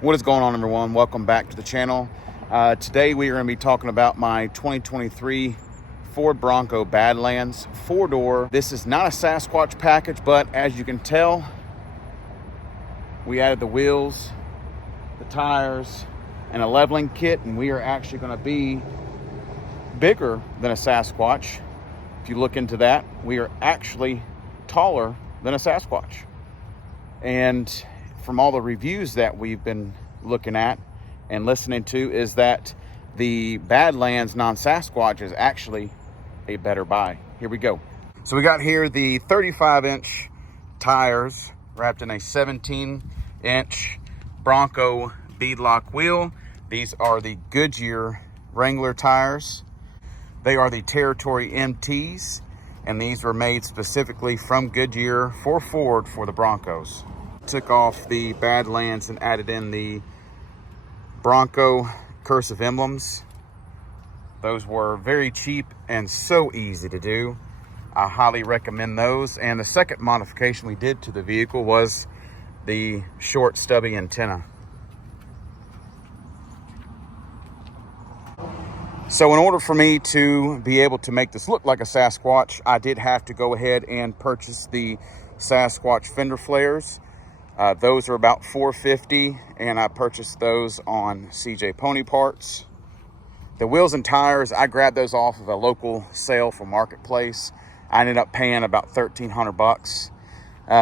What is going on, everyone? Welcome back to the channel. Today we are going to be talking about my 2023 Ford Bronco Badlands 4-door. This is not a Sasquatch package, but as you can tell, we added the wheels, the tires, and a leveling kit, and we are actually going to be bigger than a Sasquatch. If you look into that, we are actually taller than a Sasquatch. And from all the reviews that we've been looking at and listening to, is that the Badlands non-Sasquatch is actually a better buy. Here we go. So we got here the 35-inch tires wrapped in a 17-inch Bronco beadlock wheel. These are the Goodyear Wrangler tires. They are the Territory MTs, and these were made specifically from Goodyear for Ford for the Broncos. Took off the Badlands and added in the Bronco cursive emblems. Those were very cheap and so easy to do. I highly recommend those. And the second modification we did to the vehicle was the short stubby antenna. So in order for me to be able to make this look like a Sasquatch, I did have to go ahead and purchase the Sasquatch fender flares. Those are about $4.50, and I purchased those on CJ Pony Parts. The wheels and tires, I grabbed those off of a local sale from Marketplace. I ended up paying about $1,300.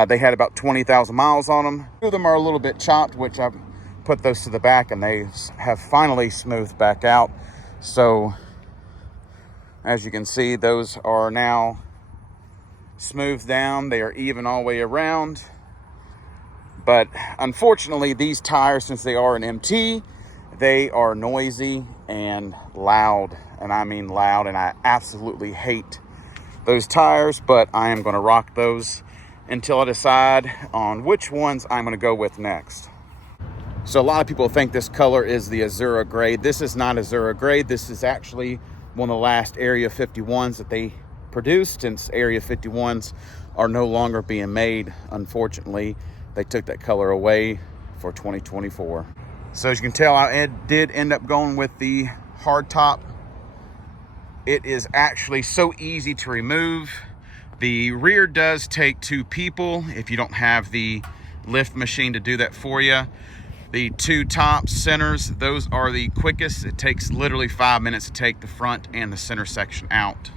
They had about 20,000 miles on them. Two of them are a little bit chopped, which I put those to the back, and they have finally smoothed back out. So as you can see, those are now smoothed down. They are even all the way around. But unfortunately, these tires, since they are an MT, they are noisy and loud. And I mean loud, and I absolutely hate those tires, but I am going to rock those until I decide on which ones I'm going to go with next. So a lot of people think this color is the Azura Gray. This is not Azura Gray. This is actually one of the last Area 51s that they produced, since Area 51s are no longer being made, unfortunately. They took that color away for 2024. So as you can tell, I did end up going with the hard top. It is actually so easy to remove. The rear does take 2 people if you don't have the lift machine to do that for you. The 2 top centers, those are the quickest. It takes literally 5 minutes to take the front and the center section out.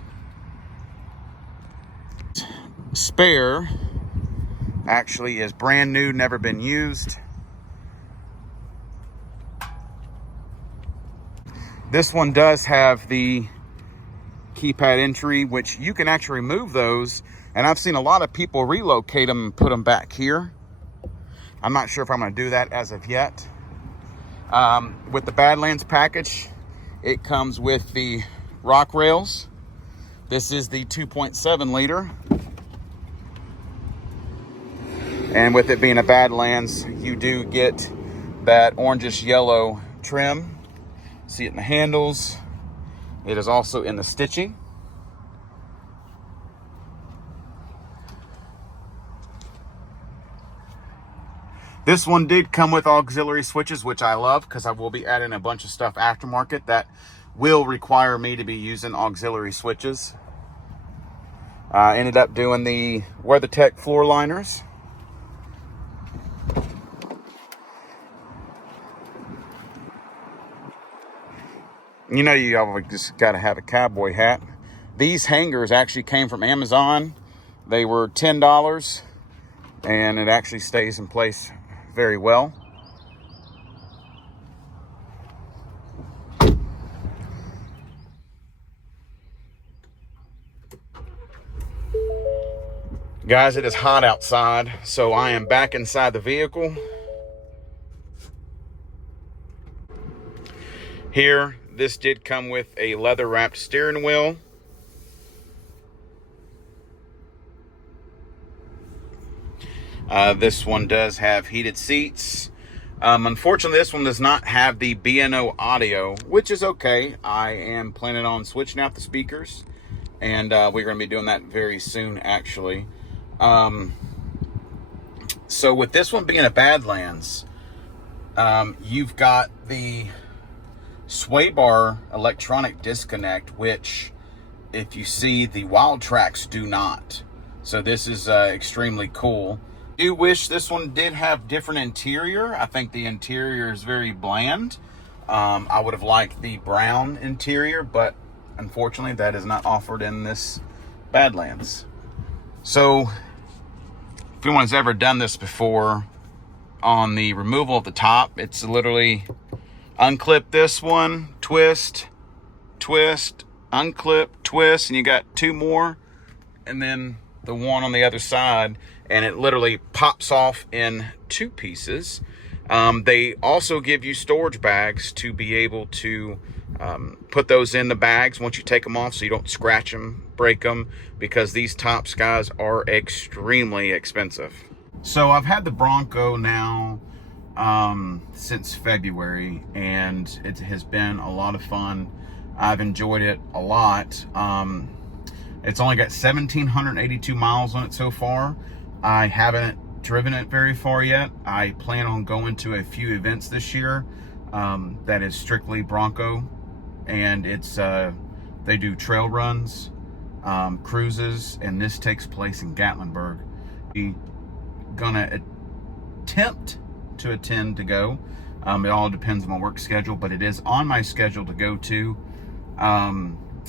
Spare actually is brand new, never been used. This one does have the keypad entry, which you can actually remove those, and I've seen a lot of people relocate them and put them back here. I'm not sure if I'm going to do that as of yet. With the Badlands package, it comes with the rock rails. This is the 2.7 liter. And with it being a Badlands, you do get that orangish yellow trim. See it in the handles. It is also in the stitching. This one did come with auxiliary switches, which I love, because I will be adding a bunch of stuff aftermarket that will require me to be using auxiliary switches. I ended up doing the WeatherTech floor liners. You know, you just got to have a cowboy hat. These hangers actually came from Amazon. They were $10, and it actually stays in place very well. Guys, it is hot outside, so I am back inside the vehicle. Here, this did come with a leather-wrapped steering wheel. This one does have heated seats. Unfortunately, this one does not have the B&O audio, which is okay. I am planning on switching out the speakers, and we're going to be doing that very soon, actually. So with this one being a Badlands, You've got the sway bar electronic disconnect, which if you see, the Wildtracks do not. So this is extremely cool. I do wish this one did have different interior. I think the interior is very bland. I would have liked the brown interior, but unfortunately that is not offered in this Badlands. So if anyone's ever done this before, on the removal of the top, it's literally unclip this one, twist, twist, unclip, twist, and you got two more, and then the one on the other side, and it literally pops off in two pieces. They also give you storage bags to be able to put those in the bags once you take them off, so you don't scratch them, break them, because these tops, guys, are extremely expensive. So I've had the Bronco now since February, and it has been a lot of fun. I've enjoyed it a lot. It's only got 1,782 miles on it so far. I haven't driven it very far yet. I plan on going to a few events this year that is strictly Bronco, and it's they do trail runs, cruises, and this takes place in Gatlinburg. We're gonna attempt to attend to go. It all depends on my work schedule, but it is on my schedule to go to.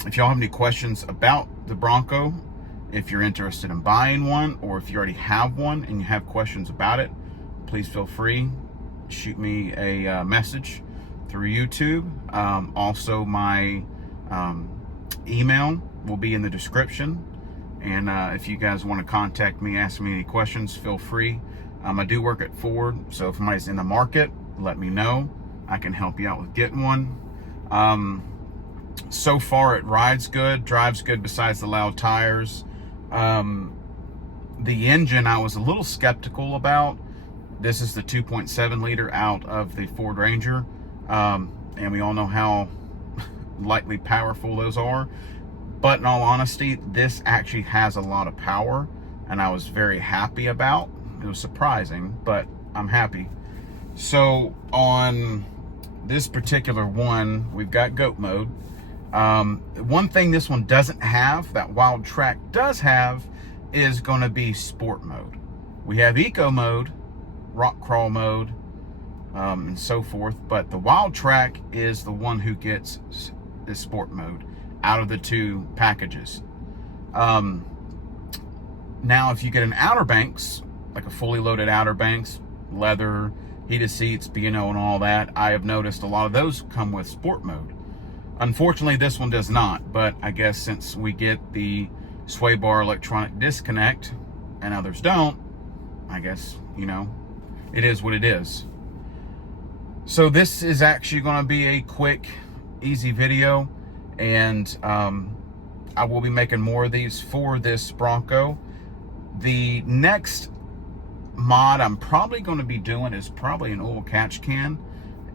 If y'all have any questions about the Bronco, if you're interested in buying one, or if you already have one and you have questions about it, please feel free, shoot me a message through YouTube. Also, my email will be in the description, and if you guys want to contact me, ask me any questions, feel free. I do work at Ford, so if somebody's in the market, let me know. I can help you out with getting one. So far it rides good, drives good, besides the loud tires. The engine I was a little skeptical about. This is the 2.7 liter out of the Ford Ranger, and we all know how lightly powerful those are. But in all honesty, this actually has a lot of power, and I was very happy about. It was surprising, but I'm happy. So on this particular one, we've got GOAT mode. One thing this one doesn't have, that Wildtrak does have, is going to be sport mode. We have eco mode, rock crawl mode, and so forth, but the Wildtrak is the one who gets this sport mode out of the two packages. Now if you get an Outer Banks, like a fully loaded Outer Banks, leather, heated seats, B&O and all that, I have noticed a lot of those come with sport mode. Unfortunately, this one does not, but I guess since we get the sway bar electronic disconnect and others don't, I guess, you know, it is what it is. So this is actually going to be a quick, easy video, and I will be making more of these for this Bronco. The next mod I'm probably going to be doing is probably an oil catch can,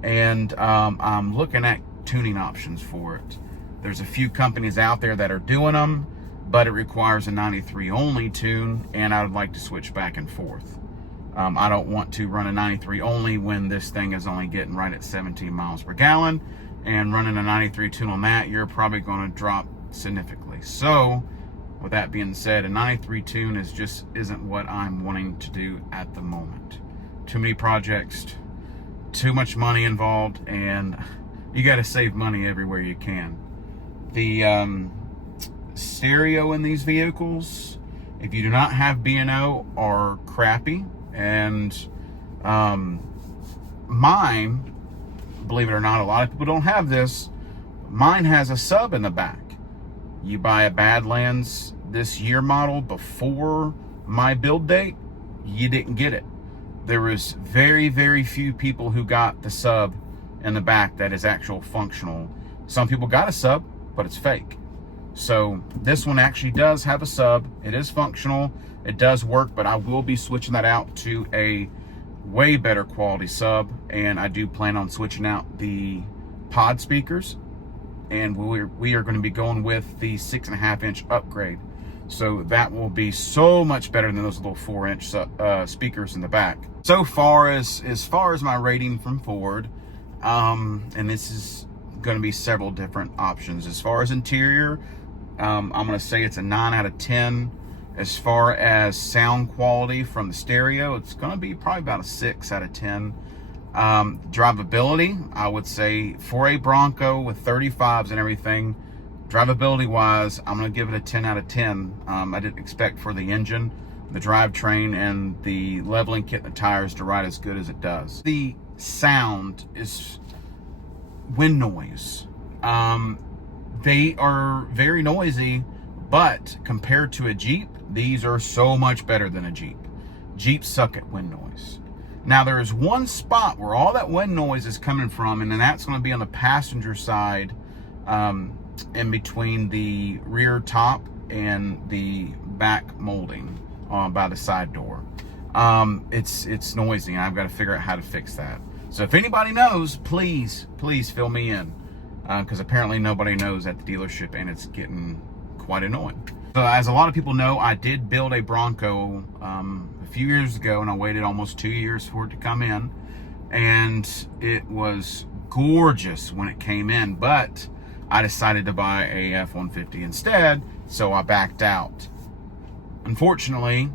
and I'm looking at tuning options for it. There's a few companies out there that are doing them, but it requires a 93 only tune, and I would like to switch back and forth. I don't want to run a 93 only when this thing is only getting right at 17 miles per gallon, and running a 93 tune on that, you're probably going to drop significantly. So with that being said, a 93 tune isn't what I'm wanting to do at the moment. Too many projects, too much money involved, and you got to save money everywhere you can. The stereo in these vehicles, if you do not have B&O, are crappy. And mine, believe it or not, a lot of people don't have this. Mine has a sub in the back. You buy a Badlands this year model before my build date, you didn't get it. There was very, very few people who got the sub in the back that is actual functional. Some people got a sub, but it's fake. So this one actually does have a sub. It is functional. It does work, but I will be switching that out to a way better quality sub, and I do plan on switching out the pod speakers, and we are going to be going with the 6.5-inch upgrade. So that will be so much better than those little 4-inch speakers in the back. So far as my rating from Ford, and this is going to be several different options. As far as interior, I'm going to say it's a 9 out of 10. As far as sound quality from the stereo, it's going to be probably about a 6 out of 10. Drivability, I would say for a Bronco with 35s and everything, drivability wise, I'm going to give it a 10 out of 10. I didn't expect for the engine, the drivetrain, and the leveling kit and the tires to ride as good as it does. The sound is wind noise. They are very noisy, but compared to a Jeep, these are so much better than a Jeep. Jeeps suck at wind noise. Now there is one spot where all that wind noise is coming from, and then that's going to be on the passenger side, in between the rear top and the back molding by the side door. It's noisy, and I've got to figure out how to fix that. So if anybody knows, please fill me in, because apparently nobody knows at the dealership, and it's getting quite annoying. So as a lot of people know, I did build a Bronco a few years ago, and I waited almost 2 years for it to come in, and it was gorgeous when it came in, but I decided to buy a F-150 instead, so I backed out. Unfortunately,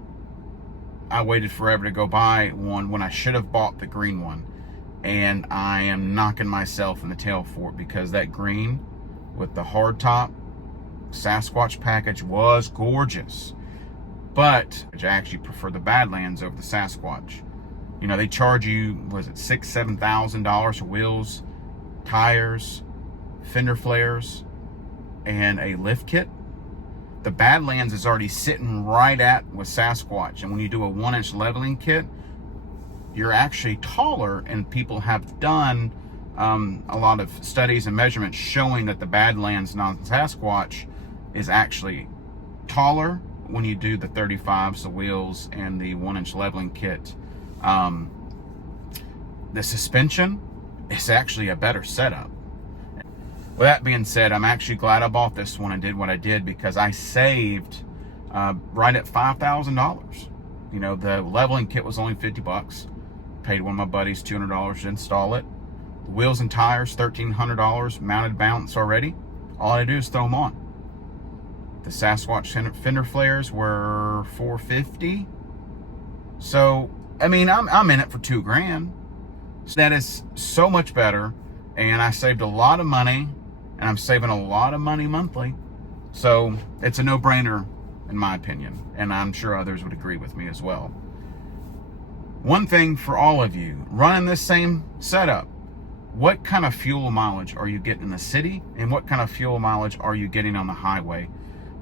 I waited forever to go buy one when I should have bought the green one, and I am knocking myself in the tail for it, because that green with the hardtop Sasquatch package was gorgeous. But I actually prefer the Badlands over the Sasquatch. You know, they charge you, was it $6,000-$7,000 for wheels, tires, fender flares, and a lift kit. The Badlands is already sitting right at with Sasquatch, and when you do a 1-inch leveling kit, you're actually taller, and people have done a lot of studies and measurements showing that the Badlands non-Sasquatch is actually taller when you do the 35s, the wheels, and the 1-inch leveling kit. The suspension is actually a better setup. With that being said, I'm actually glad I bought this one and did what I did, because I saved right at $5,000. You know, the leveling kit was only 50 bucks. Paid one of my buddies $200 to install it. The wheels and tires, $1,300, mounted mounts already. All I do is throw them on. The Sasquatch fender flares were $450. So, I mean, I'm in it for $2,000. So that is so much better, and I saved a lot of money, and I'm saving a lot of money monthly. So it's a no-brainer in my opinion, and I'm sure others would agree with me as well. One thing for all of you running this same setup: what kind of fuel mileage are you getting in the city, and what kind of fuel mileage are you getting on the highway?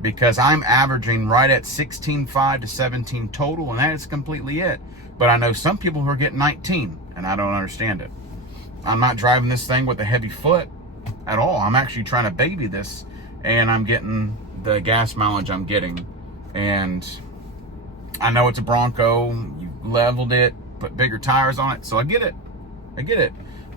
Because I'm averaging right at 16.5 to 17 total, and that is completely it. But I know some people who are getting 19, and I don't understand it. I'm not driving this thing with a heavy foot at all. I'm actually trying to baby this, and I'm getting the gas mileage I'm getting. And I know it's a Bronco, you leveled it, put bigger tires on it, so I get it.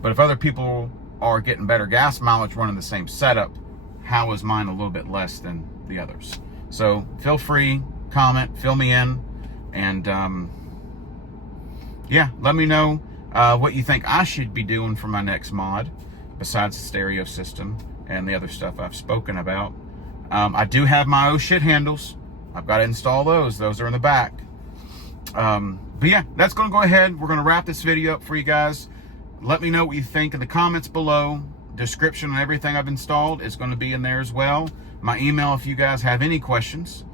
But if other people are getting better gas mileage running the same setup, how is mine a little bit less than the others? So feel free, comment, fill me in, and yeah, let me know what you think I should be doing for my next mod, besides the stereo system and the other stuff I've spoken about. I do have my oh shit handles. I've got to install those. Those are in the back. But yeah, that's going to go ahead. We're going to wrap this video up for you guys. Let me know what you think in the comments below. Description on everything I've installed is going to be in there as well. My email, if you guys have any questions,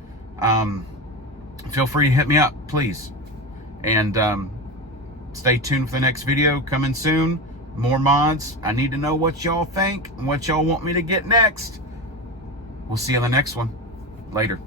feel free to hit me up, please. And stay tuned for the next video coming soon. More mods. I need to know what y'all think and what y'all want me to get next. We'll see you in the next one. Later.